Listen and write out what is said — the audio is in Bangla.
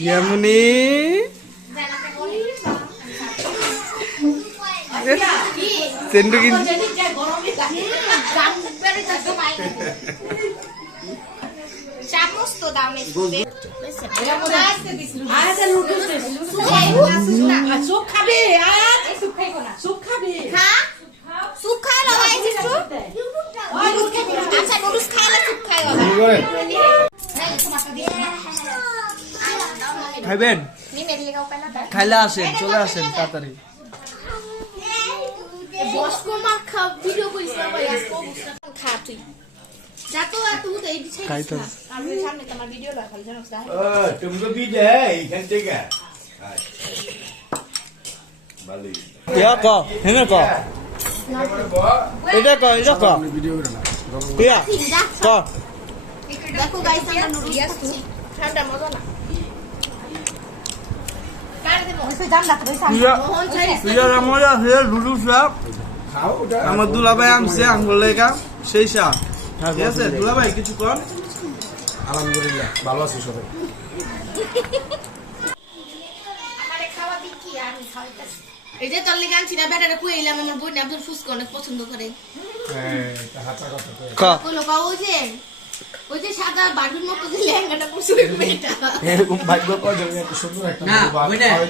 ইয়ামুনি সেন্টু কিন্তু চামচ তো দাও নেই সুপ খাবি সুপ খাবি সুপ খাই না ভাই কিছু আচ্ছা নুডলস খাইলে সুপ খাই বাবা খাইবেন নি মেডলে গাও পেলা খাইলে আসেন চলে আসেন তাড়াতাড়ি বসকো মা খা ভিডিও করিস না ভাই আজকে খা তুই যা তো তুই তো এই দিছে খাইতো আমি সামনে তোমার ভিডিও লয় খালি জানোস না तुमको भी दे घंटे का बाली ইয়া ক হেনে ক এটা ক ইয়া ক দেখো গাইস আমরা নুডলস খাচ্ছি ঠান্ডা মজা না কার দেবো ওই জান না তো ইয়া মোহন ছাড়ি ইয়া মজা হে লুডুস खाओ उधर আমার দুলাভাই আমছে আঙ্গুল লেগা সেই সা ঠিক আছে দুলাভাই কিছু কর আলহামদুলিল্লাহ ভালো আছি সবাই আমারে খাওয়া দি কি আমি খাইতাছি এই যে তল্লি গান ছিনা বেটারে কইলাম আমার বোন আব্দুল ফুসকা অনেক পছন্দ করে হাতা কথা তো ক কইলো বাবু ওই যে সাদা বাড়ির মতো যে লেহেঙ্গাটা পরছে ওই মেয়েটা এরকম ভাগ্য কয় যে এত সুন্দর একটা না, মেয়ে ওই না। হয়।